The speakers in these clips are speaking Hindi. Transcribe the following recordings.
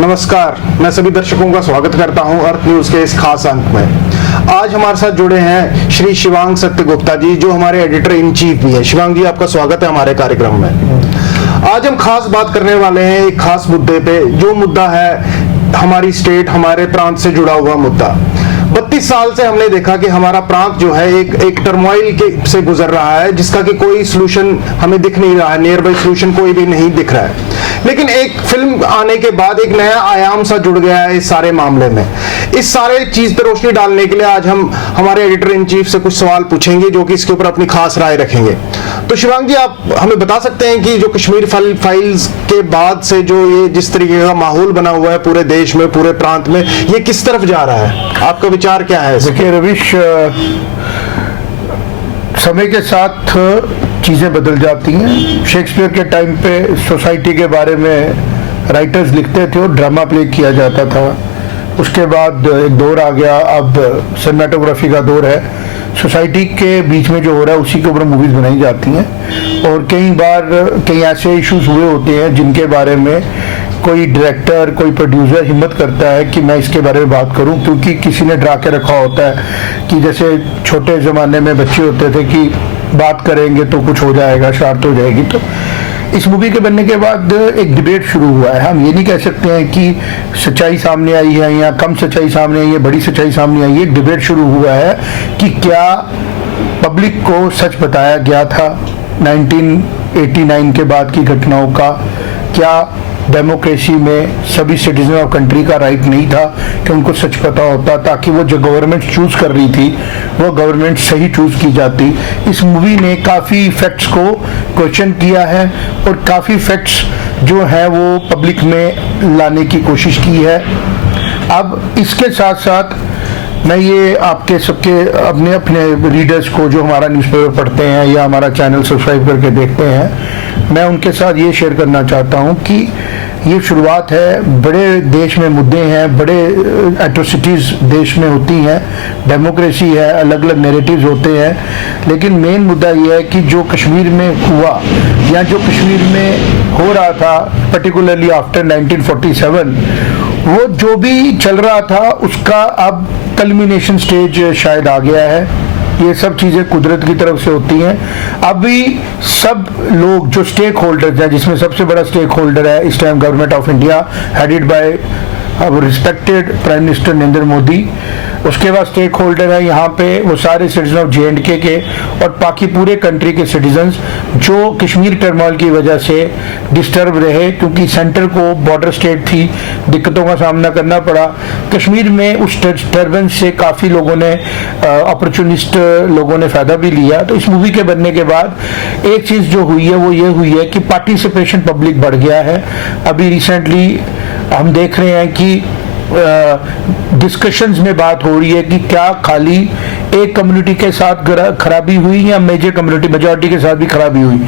नमस्कार, मैं सभी दर्शकों का स्वागत करता हूं अर्थ न्यूज के इस खास अंक में। आज हमारे साथ जुड़े हैं श्री शिवांग सत्यगुप्ता जी, जो हमारे एडिटर इन चीफ भी है। शिवांग जी, आपका स्वागत है हमारे कार्यक्रम में। आज हम खास बात करने वाले हैं एक खास मुद्दे पे, जो मुद्दा है हमारी स्टेट, हमारे प्रांत से जुड़ा हुआ मुद्दा। 32 साल से हमने देखा कि हमारा प्रांत जो है एक टर्मोइल के से गुजर रहा है, जिसका कि कोई सलूशन हमें दिख नहीं रहा है, नियर बाई सलूशन कोई भी नहीं दिख रहा है। लेकिन एक फिल्म आने के बाद एक नया आयाम सा जुड़ गया है इस सारे मामले में। इस सारे चीज पर रोशनी डालने के लिए आज हम हमारे एडिटर इन चीफ से कुछ सवाल पूछेंगे, जो कि इसके ऊपर अपनी खास राय रखेंगे। तो शिवांग जी, आप हमें बता सकते हैं कि जो कश्मीर फाइल्स के बाद से जो ये जिस तरीके का माहौल बना हुआ है पूरे देश में, पूरे प्रांत में, ये किस तरफ जा रहा है? आपका विचार क्या है? देखिए रविश, समय के साथ चीज़ें बदल जाती हैं। शेक्सपियर के टाइम पे सोसाइटी के बारे में राइटर्स लिखते थे और ड्रामा प्ले किया जाता था। उसके बाद एक दौर आ गया, अब सिनेमेटोग्राफी का दौर है। सोसाइटी के बीच में जो हो रहा है उसी के ऊपर मूवीज़ बनाई जाती हैं, और कई बार कई ऐसे इश्यूज हुए होते हैं जिनके बारे में कोई डायरेक्टर, कोई प्रोड्यूसर हिम्मत करता है कि मैं इसके बारे में बात करूं, क्योंकि किसी ने डरा के रखा होता है कि जैसे छोटे ज़माने में बच्चे होते थे कि बात करेंगे तो कुछ हो जाएगा, शरारत हो जाएगी। तो इस मूवी के बनने के बाद एक डिबेट शुरू हुआ है। हम ये नहीं कह सकते हैं कि सच्चाई सामने आई है या कम सच्चाई सामने आई है, बड़ी सच्चाई सामने आई है। एक डिबेट शुरू हुआ है कि क्या पब्लिक को सच बताया गया था 1989 के बाद की घटनाओं का? क्या डेमोक्रेसी में सभी सिटीजन ऑफ कंट्री का राइट नहीं था कि उनको सच पता होता, ताकि वो जो गवर्नमेंट चूज कर रही थी वो गवर्नमेंट सही चूज की जाती? इस मूवी ने काफ़ी फैक्ट्स को क्वेश्चन किया है और काफ़ी फैक्ट्स जो है वो पब्लिक में लाने की कोशिश की है। अब इसके साथ साथ मैं ये आपके सबके अपने अपने रीडर्स को जो हमारा न्यूज़पेपर पढ़ते हैं या हमारा चैनल सब्सक्राइब करके देखते हैं, मैं उनके साथ ये शेयर करना चाहता हूँ कि ये शुरुआत है। बड़े देश में मुद्दे हैं, बड़े एट्रोसिटीज़ देश में होती हैं, डेमोक्रेसी है, अलग अलग नैरेटिव्स होते हैं, लेकिन मेन मुद्दा ये है कि जो कश्मीर में हुआ या जो कश्मीर में हो रहा था, पर्टिकुलरली आफ्टर 1947, वो जो भी चल रहा था उसका अब कल्मिनेशन स्टेज शायद आ गया है। ये सब चीज़ें कुदरत की तरफ से होती हैं। अभी सब लोग जो स्टेक होल्डर्स हैं, जिसमें सबसे बड़ा स्टेक होल्डर है इस time government of India, headed by respected prime minister Narendra Modi. उसके बाद स्टेक होल्डर है यहाँ पे वो सारे सिटीजन ऑफ JNK के और बाकी पूरे कंट्री के सिटीजन्स जो कश्मीर टर्मोइल की वजह से डिस्टर्ब रहे, क्योंकि सेंटर को बॉर्डर स्टेट थी, दिक्कतों का सामना करना पड़ा। कश्मीर में उस डिस्टर्बेंस से काफ़ी लोगों ने, अपॉर्चुनिस्ट लोगों ने फ़ायदा भी लिया। तो इस मूवी के बनने के बाद एक चीज़ जो हुई है वो ये हुई है कि पार्टिसिपेशन पब्लिक बढ़ गया है। अभी रिसेंटली हम देख रहे हैं कि डिस्कशंस में बात हो रही है कि क्या खाली एक कम्युनिटी के साथ खराबी हुई या मेजर कम्युनिटी, मेजॉरिटी के साथ भी खराबी हुई।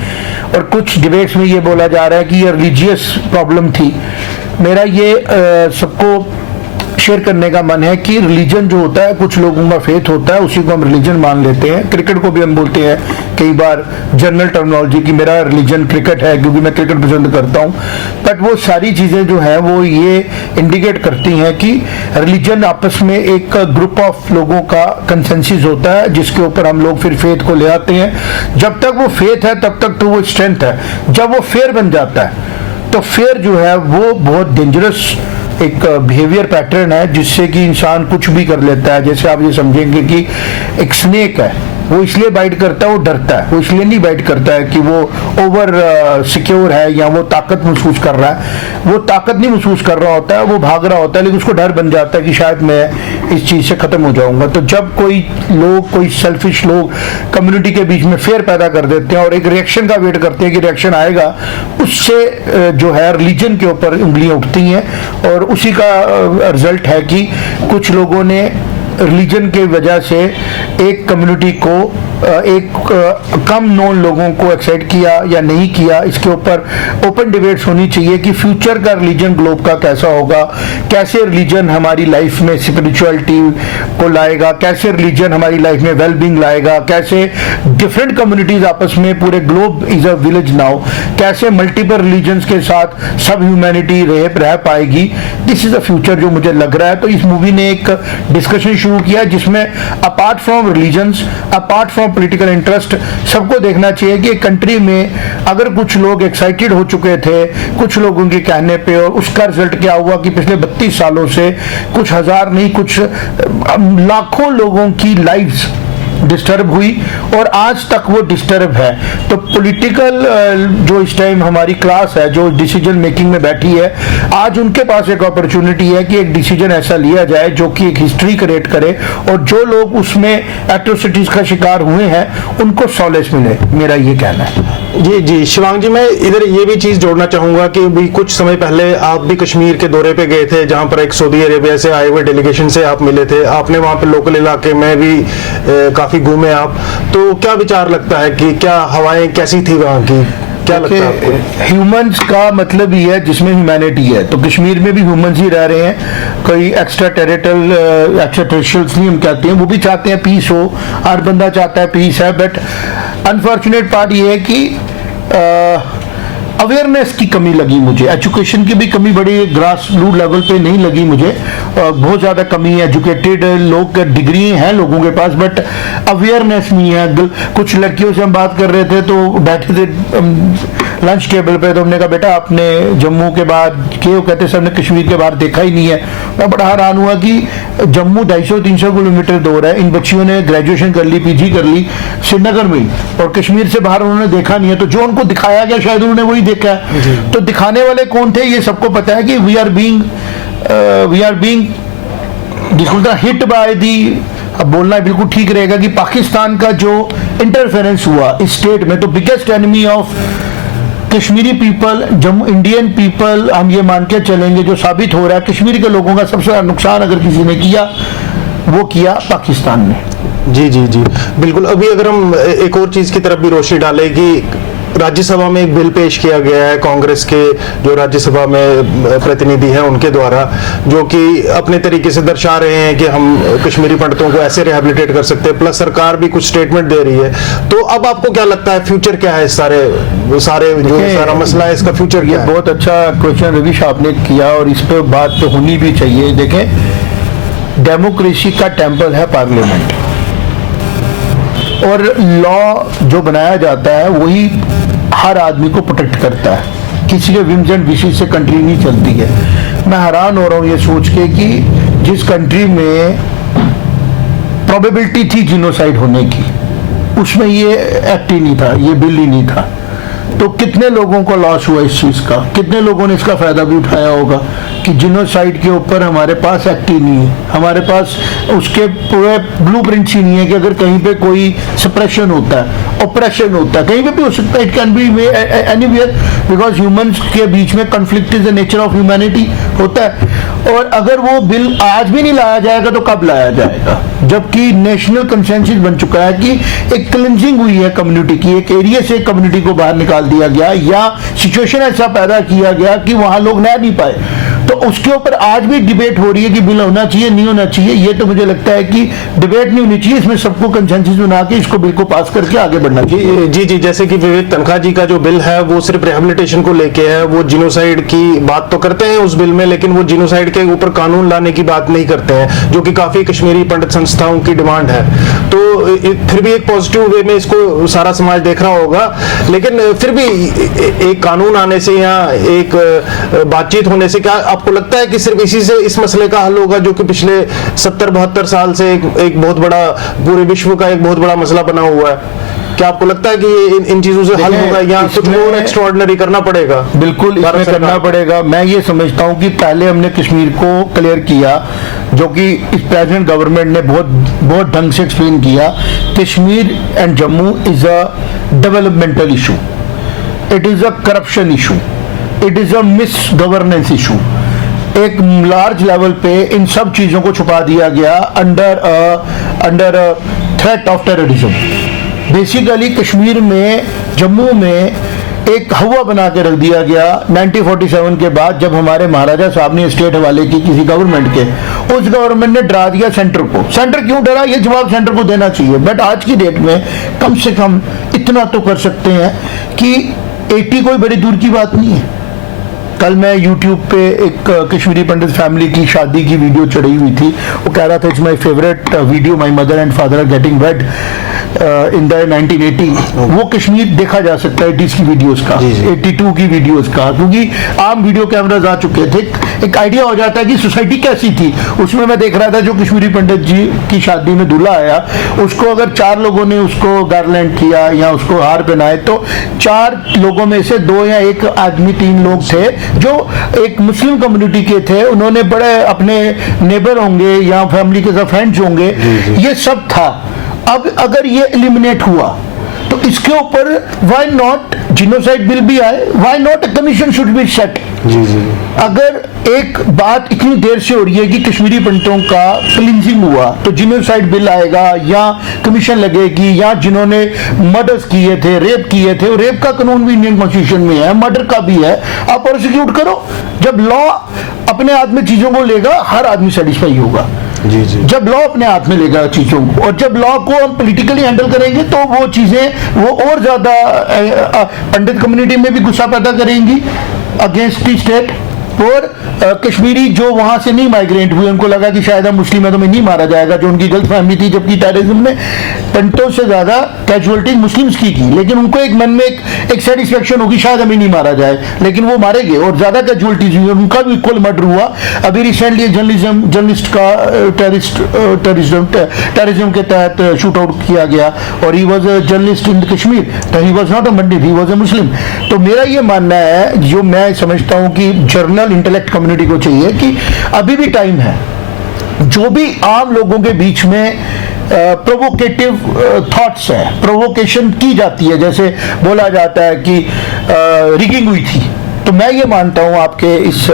और कुछ डिबेट्स में ये बोला जा रहा है कि ये रिलीजियस प्रॉब्लम थी। मेरा ये सबको शेयर करने का मन है कि रिलीजन जो होता है, कुछ लोगों का फेथ होता है, उसी को हम रिलीजन मान लेते हैं। क्रिकेट को भी हम बोलते हैं कई बार जनरल टर्मिनोलॉजी की मेरा रिलीजन क्रिकेट है, क्योंकि मैं क्रिकेट पसंद करता हूं। बट वो सारी चीज़ें जो हैं वो ये इंडिकेट करती हैं कि रिलीजन आपस में एक ग्रुप ऑफ लोगों का कंसेंसस होता है, जिसके ऊपर हम लोग फिर फेथ को ले आते हैं। जब तक वो फेथ है तब तक तो वो स्ट्रेंथ है। जब वो फेयर बन जाता है तो फेयर जो है वो बहुत डेंजरस एक बिहेवियर पैटर्न है, जिससे कि इंसान कुछ भी कर लेता है। जैसे आप ये समझेंगे कि एक स्नेक है, वो इसलिए बाइट करता है, वो डरता है। वो इसलिए नहीं बाइट करता है कि वो ओवर सिक्योर है या वो ताकत महसूस कर रहा है। वो ताकत नहीं महसूस कर रहा होता है, वो भाग रहा होता है, लेकिन उसको डर बन जाता है कि शायद मैं इस चीज़ से ख़त्म हो जाऊंगा। तो जब कोई सेल्फिश लोग कम्युनिटी के बीच में फेयर पैदा कर देते हैं और एक रिएक्शन का वेट करते हैं कि रिएक्शन आएगा, उससे जो है रिलीजन के ऊपर उंगलियां उठती हैं। और उसी का रिजल्ट है कि कुछ लोगों ने रिलीजन के वजह से एक कम्युनिटी को कम नोन लोगों को एक्सेप्ट किया या नहीं किया, इसके ऊपर ओपन डिबेट्स होनी चाहिए कि फ्यूचर का रिलीजन ग्लोब का कैसा होगा, कैसे रिलीजन हमारी लाइफ में स्पिरिचुअलिटी को लाएगा, कैसे रिलीजन हमारी लाइफ में वेलबींग लाएगा, कैसे डिफरेंट कम्युनिटीज आपस में, पूरे globe is a village now, कैसे मल्टीपल रिलीजन्स के साथ सब ह्यूमैनिटी रह पाएगी। दिस इज अ फ्यूचर जो मुझे लग रहा है। तो इस मूवी ने एक डिस्कशन शुरू किया जिसमें apart from religions, apart from political interest, सबको देखना चाहिए कि कंट्री में अगर कुछ लोग एक्साइटेड हो चुके थे कुछ लोगों के कहने पे, और उसका रिजल्ट क्या हुआ कि पिछले 32 सालों से कुछ हजार नहीं, कुछ लाखों लोगों की लाइफ्स डिस्टर्ब हुई और आज तक वो डिस्टर्ब है। तो पॉलिटिकल जो इस टाइम हमारी क्लास है जो डिसीजन मेकिंग में बैठी है, आज उनके पास एक अपॉर्चुनिटी है कि एक डिसीजन ऐसा लिया जाए जो कि एक हिस्ट्री क्रिएट करे और जो लोग उसमें एट्रोसिटीज का शिकार हुए हैं उनको सॉलेस मिले, मेरा ये कहना है। जी जी शिवांग जी, मैं इधर ये भी चीज जोड़ना चाहूंगा कि भी कुछ समय पहले आप भी कश्मीर के दौरे पे गए थे जहां पर एक सऊदी अरेबिया से आए हुए डेलीगेशन से आप मिले थे, आपने वहां पे लोकल इलाके में भी काफी घूमे आप, तो क्या विचार लगता है कि क्या हवाएं कैसी थी वहां की, क्या लगता है आपको? ह्यूमंस का मतलब ही है जिसमें ह्यूमैनिटी है, तो कश्मीर में भी ह्यूमंस ही रह रहे हैं, कोई एक्स्ट्रा टेरिटोरियल्स नहीं हम कहते हैं, वो भी चाहते हैं पीस हो, हर बंदा चाहता है पीस है, बट अनफॉर्चुनेट पार्ट ये है कि अवेयरनेस की कमी लगी मुझे, एजुकेशन की भी कमी बड़ी ग्रास रूट लेवल पे नहीं लगी मुझे, बहुत ज़्यादा कमी है, एजुकेटेड लोग डिग्री हैं लोगों के पास बट अवेयरनेस नहीं है। कुछ लड़कियों से हम बात कर रहे थे तो बैठे थे लंच टेबल पे, तो हमने कहा बेटा आपने जम्मू के बाद के, वो कहते सर ने कश्मीर के बाहर देखा ही नहीं है। मैं बड़ा हैरान हुआ कि जम्मू 250-300 किलोमीटर दूर है, इन बच्चियों ने ग्रेजुएशन कर ली, पीजी कर ली श्रीनगर में, और कश्मीर से बाहर उन्होंने देखा नहीं है, तो जो उनको दिखाया गया शायद उन्होंने वही देखा है। तो दिखाने वाले कौन थे ये सबको पता है कि we are being hit by the, अब बोलना बिल्कुल ठीक रहेगा कि पाकिस्तान का जो इंटरफेरेंस हुआ इस स्टेट में, तो biggest enemy of Kashmiri people, Jammu Indian people, हम ये मान के चलेंगे, जो साबित हो रहा है कश्मीर के लोगों का सबसे बड़ा नुकसान अगर किसी ने किया वो किया पाकिस्तान ने। जी जी जी बिल्कुल। अभी अगर हम एक और चीज की तरफ भी रोशनी डालें कि राज्यसभा में एक बिल पेश किया गया है कांग्रेस के जो राज्यसभा में प्रतिनिधि हैं उनके द्वारा, जो कि अपने तरीके से दर्शा रहे हैं कि हम कश्मीरी पंडितों को ऐसे रिहेबिलिटेट कर सकते हैं, प्लस सरकार भी कुछ स्टेटमेंट दे रही है। तो अब आपको क्या लगता है फ्यूचर क्या है, सारे जो सारा मसला है इसका फ्यूचर क्या है? बहुत अच्छा क्वेश्चन रविश आपने किया और इस पर बात तो होनी भी चाहिए। देखें, डेमोक्रेसी का टेम्पल है पार्लियामेंट, और लॉ जो बनाया जाता है वही हर आदमी को प्रोटेक्ट करता है, किसी के विम्स एंड विशेस से कंट्री नहीं चलती है। मैं हैरान हो रहा हूँ ये सोच के कि जिस कंट्री में प्रोबेबिलिटी थी जिनोसाइड होने की, उसमें ये एक्ट ही नहीं था, ये बिल ही नहीं था, तो कितने लोगों को लॉस हुआ इस चीज़ का, कितने लोगों ने इसका फायदा भी उठाया होगा कि जिनोसाइड के ऊपर हमारे पास एक्ट ही नहीं है, हमारे पास उसके पूरे ब्लूप्रिंट्स ही नहीं है कि अगर कहीं पे कोई सप्रेशन होता है, ऑपरेशन होता है, कहीं पे भी हो सकता है, it can be anywhere, because humans के बीच में conflict is the nature of humanity होता है। और अगर वो बिल आज भी नहीं लाया जाएगा तो कब लाया जाएगा, जबकि नेशनल कंसेंसस बन चुका है कि एक क्लिंजिंग हुई है कम्युनिटी की, एक एरिया से कम्युनिटी को बाहर निकाल दिया गया या सिचुएशन ऐसा पैदा किया गया कि वहां लोग रह नहीं पाए, तो उसके ऊपर आज भी डिबेट हो रही है कि बिल होना चाहिए नहीं होना चाहिए। ये तो मुझे लगता है कि डिबेट नहीं होनी चाहिए, इसमें सबको कंसेंसस बना के इसको बिल को पास करके आगे बढ़ना चाहिए। जी जी, जैसे कि विवेक तनखा जी का जो बिल है वो सिर्फ रिहेबिलिटेशन को लेके है, वो जिनोसाइड की बात तो करते हैं उस बिल में, लेकिन वो जिनोसाइड के ऊपर कानून लाने की बात नहीं करते हैं, जो कि काफी कश्मीरी पंडित संस्थाओं की डिमांड है। तो फिर भी एक पॉजिटिव वे में इसको सारा समाज देख रहा होगा, लेकिन फिर भी एक कानून आने से या एक बातचीत होने से क्या आपको लगता है कि सिर्फ इसी से इस मसले का हल होगा, जो कि पिछले 70-72 साल से एक बहुत बड़ा पूरे विश्व का एक बहुत बड़ा मसला बना हुआ है? क्या आपको लगता है कि इन चीजों से हल होगा या कुछ और एक्स्ट्राऑर्डिनरी करना पड़ेगा? बिल्कुल इसमें करना पड़ेगा। मैं ये समझता हूँ कि पहले हमने कश्मीर को क्लियर किया, जो कि इस प्रेजेंट गवर्नमेंट ने बहुत ढंग से एक्सप्लेन किया। Kashmir and Jammu is a developmental issue, it is a corruption issue, it is a miss governance issue. एक लार्ज लेवल पे इन सब चीज़ों को छुपा दिया गया under threat of terrorism. Basically Kashmir में, जम्मू में एक हवा बना के रख दिया गया 1947 के बाद, जब हमारे महाराजा साहब ने स्टेट हवाले की किसी गवर्नमेंट के, उस गवर्नमेंट ने डरा दिया सेंटर को। सेंटर क्यों डरा, ये जवाब सेंटर को देना चाहिए। बट आज की डेट में कम से कम इतना तो कर सकते हैं कि 80 कोई बड़ी दूर की बात नहीं है। कल मैं YouTube पे एक कश्मीरी पंडित फैमिली की शादी की वीडियो चढ़ी हुई थी। वो कह रहा था it's my favourite video, my mother and father are getting wed in the 1980। वो कश्मीर देखा जा सकता है 80s की वीडियोस का, 82 की वीडियोस का, क्योंकि आम वीडियो कैमराज आ चुके थे। एक आइडिया हो जाता है कि सोसाइटी कैसी थी। उसमें मैं देख रहा था जो कश्मीरी पंडित जी की शादी में दूल्हा आया, उसको अगर 4 लोगों ने उसको गार्लैंड किया या उसको हार पहनाए, तो 4 लोगों में से 2 या 1 आदमी, 3 लोग थे जो एक मुस्लिम कम्युनिटी के थे। उन्होंने बड़े अपने नेबर होंगे या फैमिली के साथ फ्रेंड्स होंगे, ये सब था। अब अगर ये एलिमिनेट हुआ तो इसके ऊपर व्हाई नॉट जिनोसाइड बिल भी आए, why not commission should be set. अगर एक बात इतनी देर से हो रही है कि कश्मीरी पंडितों का क्लिंजिंग हुआ, तो जिनोसाइड बिल आएगा या कमीशन लगेगी, या जिन्होंने मर्डर्स किए थे, रेप किए थे, रेप का कानून भी इंडियन कॉन्स्टिट्यूशन में है, मर्डर का भी है, आप प्रोसिक्यूट करो। जब लॉ अपने हाथ में चीजों को लेगा, हर आदमी सेटिस्फाई होगा। जब लॉ अपने हाथ में लेगा चीजों को, और जब लॉ को हम पॉलिटिकली हैंडल करेंगे, तो वो चीजें वो और ज्यादा पंडित कम्युनिटी में भी गुस्सा पैदा करेंगी अगेंस्ट दी स्टेट। और कश्मीरी जो वहां से नहीं माइग्रेट हुए, उनको लगा कि शायद हम मुस्लिम है तो मैं नहीं मारा जाएगा, जो उनकी गलत फहमी थी, जबकि टेररिज्म ने पंडितों से ज्यादा कैजुअलिटी मुस्लिम्स की, लेकिन उनको एक मन में एक सेटिस्फेक्शन होगी शायद हमें नहीं मारा जाए, लेकिन वो मारे गए और ज्यादा कैजुअलिटीज हुई, उनका भी इक्वल मर्डर हुआ। अभी रिसेंटली जर्नलिस्ट का टेररिज्म के तहत शूट आउट किया गया, और he was a journalist in Kashmir, he was not a Pandit, he was a Muslim. तो मेरा ये मानना है, जो मैं समझता हूँ कि जर्नल इंटेलेक्ट कम्युनिटी को चाहिए कि अभी भी टाइम है, जो भी आम लोगों के बीच में प्रोवोकेटिव थॉट्स है, प्रोवोकेशन की जाती है, जैसे बोला जाता है कि रिगिंग हुई थी, तो मैं ये मानता हूं आपके इस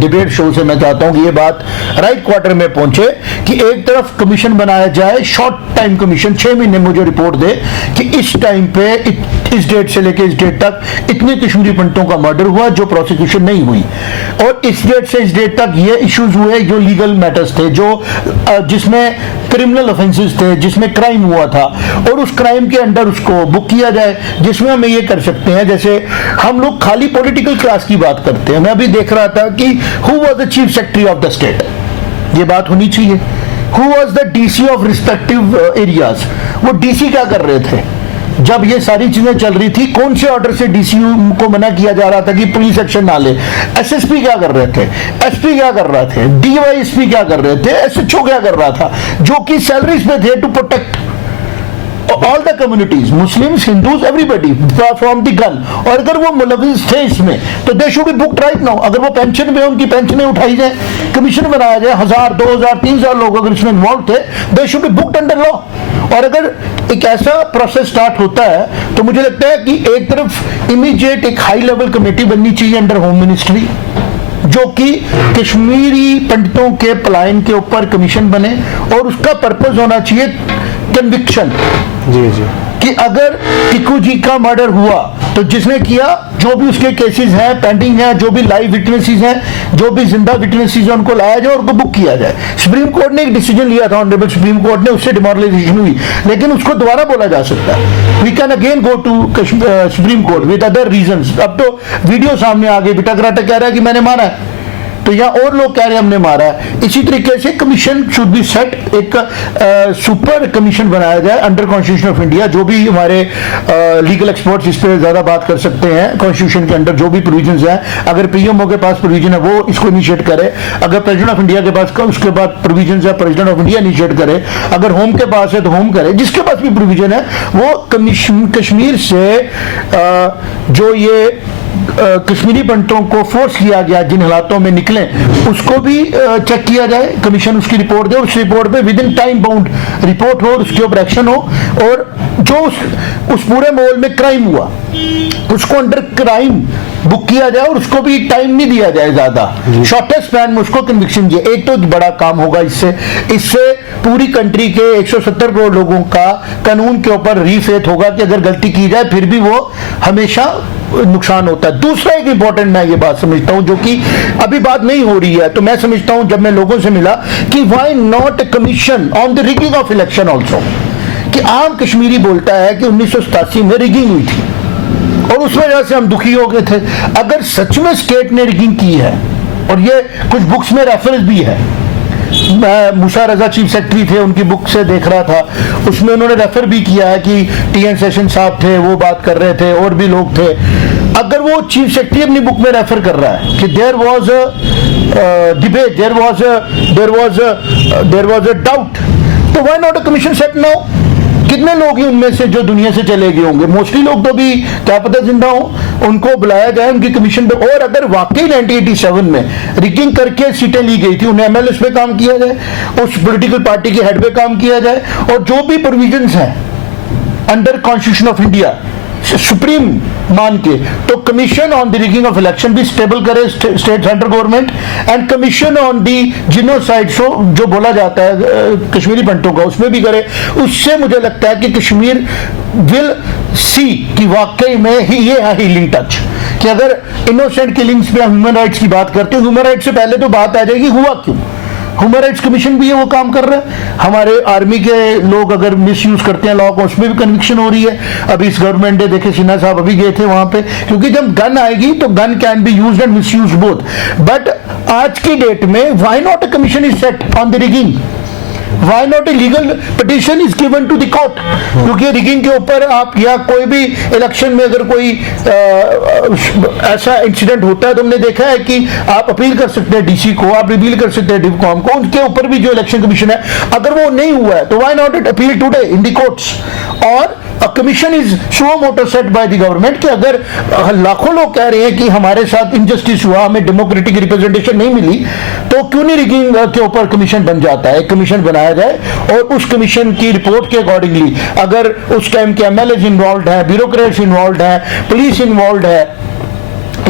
डिबेट शो से मैं चाहता हूं कि ये बात राइट क्वार्टर में पहुंचे कि एक तरफ कमीशन बनाया जाए, शॉर्ट टाइम कमीशन, 6 महीने मुझे रिपोर्ट दे कि इस टाइम पे इस डेट से लेकर इस डेट तक इतने कश्मीरी पंडितों का मर्डर हुआ जो प्रोसिक्यूशन नहीं हुई, और इस डेट से इस डेट तक ये इश्यूज हुए जो लीगल मैटर्स थे, जो जिसमें क्रिमिनल ऑफेंसेस थे, जिसमें क्राइम हुआ था, और उस क्राइम के अंडर उसको बुक किया जाए। जिसमें हम ये कर सकते हैं, जैसे हम लोग खाली पॉलिटिकल क्लास की बात करते हैं। मैं अभी देख रहा था कि who was the chief secretary of the state, ये बात होनी चाहिए। Who was the DC of respective areas, वो डीसी क्या कर रहे थे जब ये सारी चीजें चल रही थी? कौन से ऑर्डर से डीसी को मना किया जा रहा था कि पुलिस एक्शन ना ले? एसएसपी क्या कर रहे थे? एसपी क्या कर रहे थे? डीवाईएसपी क्या कर रहे थे? एसएचओ क्या कर रहा था, जो कि सैलरीज पे थे to protect all the communities, Muslims, Hindus, everybody from the gun. और अगर वो मुलविस थे इसमें, तो they should be booked right now. अगर वो पेंशन में, उनकी पेंशनें उठाई जाए, कमीशन बनाया जाए, 1000, 2000, 3000 लोग अगर इसमें इन्वॉल्व थे, दे should be booked under law. और अगर एक ऐसा प्रोसेस स्टार्ट होता है, तो मुझे लगता है कि एक तरफ इमीडिएट एक हाई लेवल कमेटी बननी चाहिए अंडर होम मिनिस्ट्री, जो कि कश्मीरी पंडितों के पलायन के ऊपर कमीशन बने, और उसका पर्पस होना चाहिए कन्विक्शन। जी कि अगर टिक्कू जी का मर्डर हुआ, तो जिसने किया, जो भी उसके केसेस हैं पेंडिंग हैं, जो भी लाइव विटनेसेस हैं, जो भी जिंदा विटनेसेस हैं, उनको लाया जाए और उनको बुक किया जाए। सुप्रीम कोर्ट ने एक डिसीजन लिया था, ऑनरेबल सुप्रीम कोर्ट ने, उससे डिमोरलाइजेशन हुई, लेकिन उसको दोबारा बोला जा सकता है। We can again go to supreme court with other reasons. अब तो वीडियो सामने आ गई, बिटा कराटा कह रहा है कि मैंने मारा है, तो यहाँ और लोग कह रहे हैं हमने मारा है। इसी तरीके से कमीशन शुड बी सेट, एक सुपर कमीशन बनाया जाए अंडर कॉन्स्टिट्यूशन ऑफ इंडिया। जो भी हमारे लीगल एक्सपर्ट्स इस पर ज्यादा बात कर सकते हैं, कॉन्स्टिट्यूशन के अंडर जो भी प्रोविजंस हैं, अगर पीएमओ के पास प्रोविजन है वो इसको इनिशिएट करे, अगर प्रेसिडेंट ऑफ इंडिया के पास उसके बाद प्रोविजन है, प्रेसिडेंट ऑफ इंडिया इनिशिएट करे, अगर होम के पास है तो होम करे, जिसके पास भी प्रोविजन है वो कश्मीर से जो ये कश्मीरी पंडितों को फोर्स किया गया, जिन हालातों में निकले, उसको भी चेक किया जाए, कमीशन उसकी रिपोर्ट दे, उस रिपोर्ट पे with in time bound report हो, उसके ऊपर एक्शन हो, और जो उस पूरे माहौल में क्राइम हुआ उसको अंडर क्राइम बुक किया जाए और उसको भी टाइम नहीं दिया जाए ज्यादा, शॉर्टेस्ट स्पैन में उसको कन्विक्शन दिए, एक तो बड़ा काम होगा। इससे पूरी कंट्री के 170 करोड़ लोगों का कानून के ऊपर रीफेथ होगा कि अगर गलती की जाए फिर भी वो हमेशा नुकसान होता है। दूसरा एक इंपॉर्टेंट मैं ये बात समझता हूं जो कि अभी बात नहीं हो रही है, तो मैं समझता हूं जब मैं लोगों से मिला कि why not a commission on the rigging of election also, कि आम कश्मीरी बोलता है कि 1987 में रिगिंग हुई थी और उस वजह से हम दुखी हो गए थे। अगर सच में स्टेट ने रिगिंग की है, और ये कुछ बुक्स में रेफरेंस भी है, मैं मूसा रजा चीफ सेक्रेटरी थे, उनकी बुक से देख रहा था, उसमें उन्होंने रेफर भी किया है कि टीएन सेशन साहब थे, वो बात कर रहे थे, और भी लोग थे। अगर वो चीफ सेक्रेटरी अपनी बुक में रेफर कर रहा है कि there was a debate, there was a doubt, तो why not a commission set now? कितने लोग ही उनमें से जो दुनिया से चले गए होंगे, मोस्टली लोग तो भी क्या पता जिंदा हो, उनको बुलाया जाए उनकी कमीशन पे। और अगर वाकई 1987 में रिगिंग करके सीटें ली गई थी, उन्हें एमएलए पे काम किया जाए, उस पॉलिटिकल पार्टी के हेड पे काम किया जाए, और जो भी प्रोविजंस हैं under constitution of India supreme मान के, तो commission on the rigging of election भी स्टेबल करे state central government, and commission on the genocide जो बोला जाता है कश्मीरी पंडितों का, उसमें भी करे। उससे मुझे लगता है कि कश्मीर विल सी कि वाकई में ही ये है हीलिंग टच, कि अगर इनोसेंट किलिंग्स पे ह्यूमन राइट्स की बात करते हैं, ह्यूमन राइट्स से पहले तो बात आ जाएगी हुआ क्यों। ह्यूमन राइट्स कमीशन भी है वो काम कर रहा है। हमारे आर्मी के लोग अगर मिस यूज करते हैं लॉ को, उसमें भी कन्विक्शन हो रही है। अभी इस गवर्नमेंट ने देखे, सिन्हा साहब अभी गए थे वहां पे, क्योंकि जब गन आएगी तो gun can be used and misuse both. But आज की डेट में why not a commission is set on the rigging, why not a legal petition is given to the court, क्योंकि रिगिंग के ऊपर आप या कोई भी इलेक्शन में अगर कोई ऐसा इंसिडेंट होता है, तो हमने देखा है कि आप अपील कर सकते हैं डीसी को, आप रिवील कर सकते हैं डिवकॉम को, उनके ऊपर भी जो इलेक्शन कमीशन है, अगर वो नहीं हुआ है तो why not it appeal today in the courts. और a commission is suo motu set by the government कि अगर लाखों लोग कह रहे हैं कि हमारे साथ इनजस्टिस हुआ, हमें डेमोक्रेटिक रिप्रेजेंटेशन नहीं मिली, तो क्यों नहीं रिगिंग के ऊपर कमीशन बन जाता है, एक कमीशन बनाया जाए, और उस कमीशन की रिपोर्ट के अकॉर्डिंगली अगर उस टाइम के एमएलए इन्वॉल्व है, ब्यूरोक्रेट्स इन्वॉल्व है, पुलिस इन्वॉल्व है,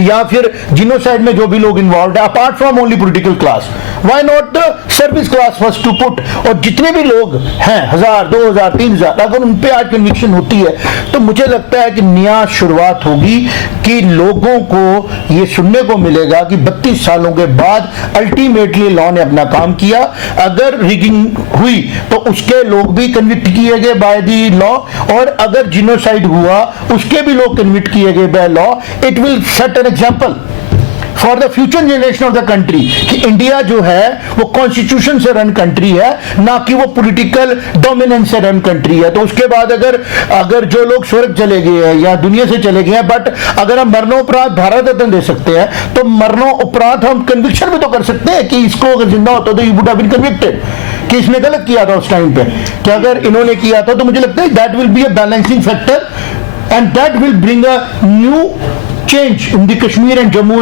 या फिर जिनोसाइड में जो भी लोग इन्वॉल्व है, apart from only political class, why not the service class first to put. और जितने भी लोग हैं 1000, 2000, 3000, अगर उन पे आज कन्विक्शन होती है, तो मुझे लगता है कि नया शुरुआत होगी कि लोगों को ये सुनने को मिलेगा कि 32 सालों के बाद अल्टीमेटली लॉ ने अपना काम किया। अगर रिगिंग हुई तो उसके लोग भी कन्विक्ट किए गए बाय दी लॉ, और अगर जिनोसाइड हुआ उसके भी लोग कन्विक्ट किए गए by law. It will set an example for the future generation of the country कि इंडिया जो है वो कॉन्स्टिट्यूशन से रन कंट्री है, ना कि वो पॉलिटिकल डोमिनेंस से रन कंट्री है। तो उसके बाद अगर जो लोग स्वर्ग चले गए हैं या दुनिया से चले गए हैं, बट अगर हम मरणोपरांत भारत रत्न दे सकते हैं, तो मरणोपरांत हम कन्विक्शन भी तो कर सकते हैं कि इसको अगर जिंदा होता तो you would have been convicted कि इसने गलत किया था उस टाइम पे, कि अगर इन्होंने किया था। तो मुझे लगता है that will be a balancing factor, and that will bring a new change in the Kashmir and Jammu,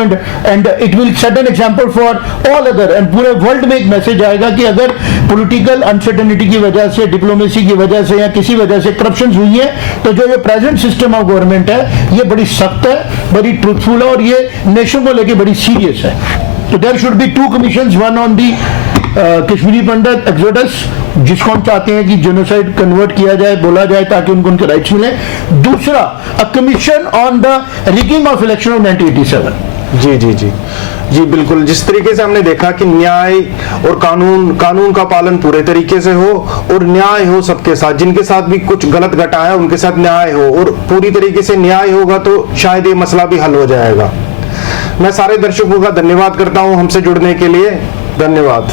and it will set an example for all other, and पूरे वर्ल्ड में एक मैसेज आएगा कि अगर पॉलिटिकल अनसर्टेनिटी की वजह से, डिप्लोमेसी की वजह से या किसी वजह से करप्शन हुई है, तो जो ये प्रेजेंट सिस्टम ऑफ गवर्नमेंट है ये बड़ी सख्त है, बड़ी ट्रूथफुल है, और ये नेशन को लेके बड़ी सीरियस है। तो there should be 2 commissions, one on the Kashmiri Pandit exodus, जिसको हम चाहते हैं कि जेनोसाइड कन्वर्ट किया जाए, बोला जाए, ताकि उनको उनके राइट्स मिले। दूसरा, a commission on the rigging of election of 1987। जी जी जी जी बिल्कुल। जिस तरीके से हमने देखा कि न्याय और कानून का पालन पूरे तरीके से हो, और न्याय हो सबके साथ, जिनके साथ भी कुछ गलत घटा है उनके साथ न्याय हो, और पूरी तरीके से न्याय होगा तो शायद ये मसला भी हल हो जाएगा। मैं सारे दर्शकों का धन्यवाद करता हूं हमसे जुड़ने के लिए। धन्यवाद।